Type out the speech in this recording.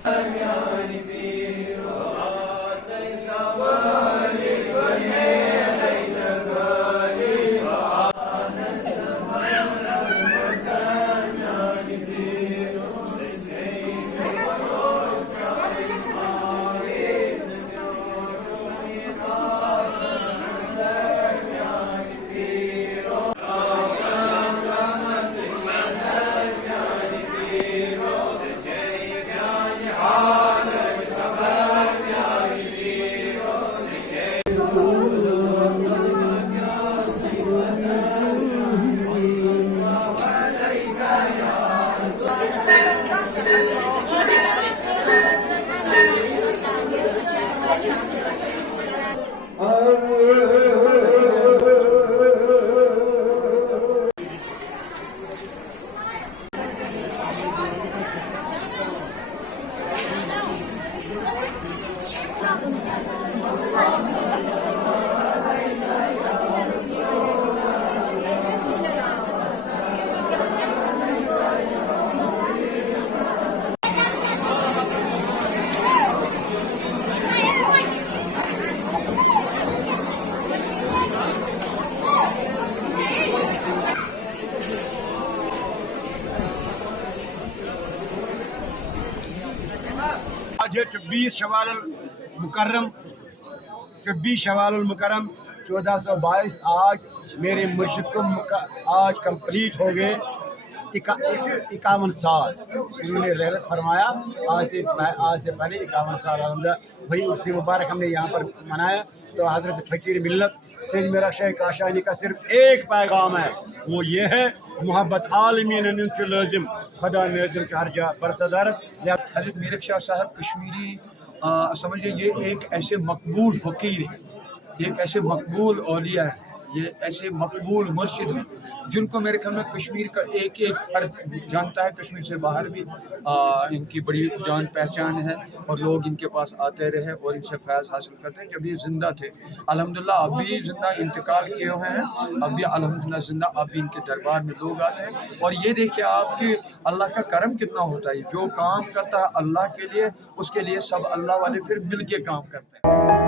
आज 24 शवाल मुकर्रम 1422 आज मेरे मुर्शिद को आज कंप्लीट हो गए 51 साल। उन्होंने रहलत फरमाया आज से पहले 51 साल वही उससे मुबारक हमने यहाँ पर मनाया। तो हज़रत फ़कीर मिल्लत से मेरा शेख काशानी का सिर्फ एक पैगाम है, वो ये है मोहब्बत आलमीन लाजिम खुदा नाज़िम चारजा बरसदारत। हज़रत मीरक शाह साहब कश्मीरी समझिए ये एक ऐसे मकबूल फ़कीर है, एक ऐसे मकबूल औलिया है, ये ऐसे मकबूल मुर्शिद हैं जिनको मेरे ख्याल में कश्मीर का एक एक फर्द जानता है। कश्मीर से बाहर भी इनकी बड़ी जान पहचान है और लोग इनके पास आते रहे और इनसे फैज़ हासिल करते हैं। जब ये ज़िंदा थे अल्हम्दुलिल्लाह, अभी ज़िंदा इंतकाल किए हुए हैं, अभी अल्हम्दुलिल्लाह ज़िंदा, अभी इनके दरबार में लोग आते हैं। और ये देखिए आपके अल्लाह का करम कितना होता है, जो काम करता है अल्लाह के लिए उसके लिए सब अल्लाह वाले फिर मिल के काम करते हैं।